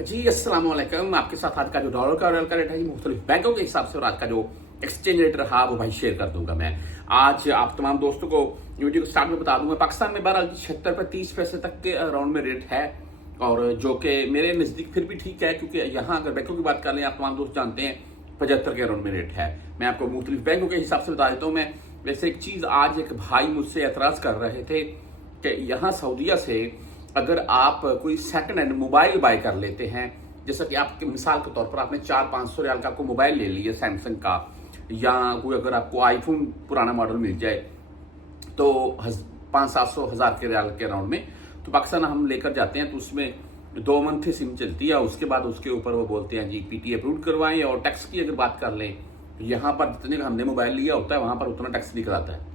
जी अस्सलाम वालेकुम। आपके साथ आज का जो डॉलर का रियल का रेट है मुख्तलिफ बैंकों के हिसाब से और आज का जो एक्सचेंज रेट रहा वो भाई शेयर कर दूंगा मैं आज आप तमाम दोस्तों को वीडियो को स्टार्ट में बता दूंगा। पाकिस्तान में बहरहाल 76 पर 30 पैसे तक के अराउंड में रेट है और जो कि मेरे नज़दीक फिर भी ठीक है, क्योंकि यहाँ अगर बैंकों की बात कर लें आप तमाम दोस्त जानते हैं 75 के अराउंड में रेट है। मैं आपको मुख्तलिफ बैंकों के हिसाब से बता देता हूँ। मैं वैसे एक चीज़, आज एक भाई मुझसे एतराज़ कर रहे थे कि यहाँ सऊदीया से अगर आप कोई सेकंड हैंड मोबाइल बाय कर लेते हैं, जैसा कि आपके मिसाल के तौर पर आपने 400-500 रियाल का आपको मोबाइल ले लिया सैमसंग का, या कोई अगर आपको आईफोन पुराना मॉडल मिल जाए तो 500-700 हज़ार के रियाल के अराउंड में, तो पाकिस्तान हम लेकर जाते हैं तो उसमें 2 मंथ सिम चलती है। उसके बाद उसके ऊपर वो बोलते हैं जी पीटी अप्रूव करवाएं। और टैक्स की अगर बात कर लें, यहाँ पर जितने का हमने मोबाइल लिया होता है वहाँ पर उतना टैक्स निकल आता है।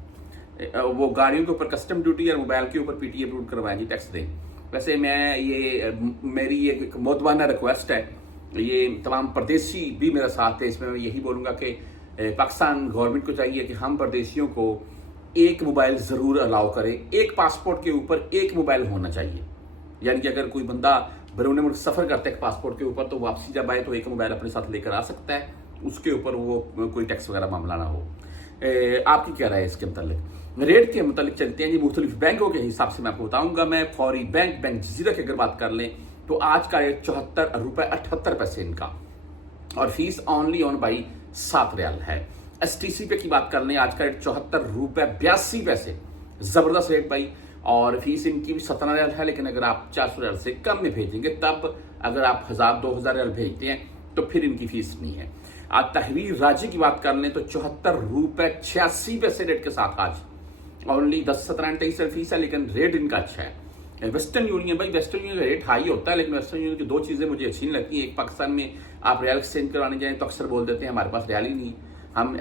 वो गाड़ियों के ऊपर कस्टम ड्यूटी और मोबाइल के ऊपर पीटी अप्रूव करवाएं जी, टैक्स दें। वैसे मैं मेरी एक मोतबाना रिक्वेस्ट है, ये तमाम परदेसी भी मेरा साथ है इसमें। मैं यही बोलूँगा कि पाकिस्तान गवर्नमेंट को चाहिए कि हम परदेशियों को एक मोबाइल ज़रूर अलाउ करें। एक पासपोर्ट के ऊपर एक मोबाइल होना चाहिए, यानी कि अगर कोई बंदा बैरून मुल्क सफ़र करता है पासपोर्ट के ऊपर तो वापसी जब आए तो एक मोबाइल अपने साथ लेकर आ सकता है, उसके ऊपर वो कोई टैक्स वगैरह मामला ना हो। आपकी क्या राय है इसके मतलब? रेट के मतलब चलते हैं जी मुख्तलिफ बैंकों के हिसाब से मैं आपको बताऊंगा। मैं फौरी बैंक जजीरा की अगर बात कर लें तो आज का रेट 74 रुपए 78 पैसे इनका, और fees only on by 7 riyal है। STC पे की बात कर लें, आज का रेट 74 रुपए 82 पैसे, जबरदस्त रेट भाई। और फीस इनकी भी 17 रियाल है, लेकिन अगर आप 400 रियाल से कम में भेजेंगे तब अगर आप 1000-2000 रियाल भेजते हैं तो फिर इनकी फीस नहीं है। आज तहवीर राजी की बात कर लें तो 74 रुपए 86 पैसे रेट के साथ आज ओनली 10, 17 एंड 23 फीस है, लेकिन रेट इनका अच्छा है। वेस्टर्न यूनियन भाई, वेस्टर्न यूनियन का रेट हाई होता है, लेकिन वेस्टर्न यूनियन की 2 चीज़ें मुझे अच्छी नहीं लगती। एक, पाकिस्तान में आप रियाल एक्सचेंज कराने जाएं तो अक्सर बोल देते हैं हमारे पास रियाल ही नहीं, हम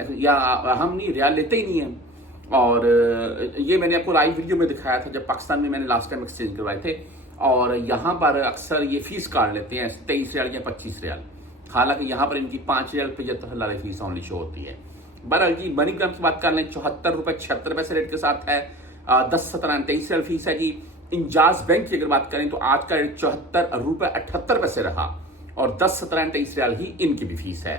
नहीं रियाल लेते ही नहीं हैं। और ये मैंने आपको लाइव वीडियो में दिखाया था जब पाकिस्तान में मैंने लास्ट टाइम एक्सचेंज करवाए थे, और यहाँ पर अक्सर ये फीस काट लेते हैं 23 रियाल या 25 रियाल, हालांकि यहाँ पर इनकी 5 रियाल 75 फीस ऑनली शो होती है। बहरहाल जी मनीग्राम की बात कर लें 74 रुपए 76 पैसे रेट के साथ है। 10, 17 एंड 23 रियाल फीस है जी। इंजाज बैंक की अगर बात करें तो आज का रेट 74 रुपए 78 पैसे रहा, और 10, 17 एंड 23 रियाल ही इनकी भी फीस है।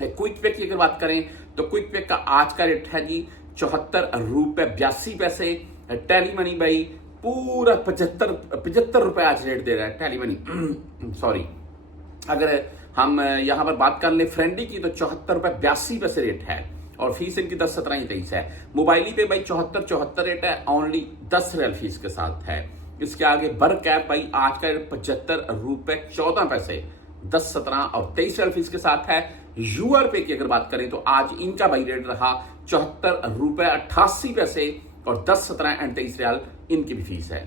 क्विक पे की अगर बात करें तो क्विक पे का आज का रेट है जी 74 रुपए 82 पैसे। टेली मनी भाई पूरा 75 रुपए आज रेट दे रहा है टेली मनी सॉरी। अगर हम यहाँ पर बात कर लें फ्रेंडी की तो 74 रुपए 82 पैसे रेट है, और फीस इनकी 10, 17 या 23 है। मोबाइली पे भाई 74 रेट है, ओनली 10 रियाल फीस के साथ है। इसके आगे बर कैप भाई आज का रेट 75 रुपए 14 पैसे, 10, 17 और 23 रियाल फीस के साथ है। यूआर पे की अगर बात करें तो आज इनका भाई रेट रहा 74 रुपए 88 पैसे, और 10, 17 एंड 23 रियाल इनकी भी फीस है।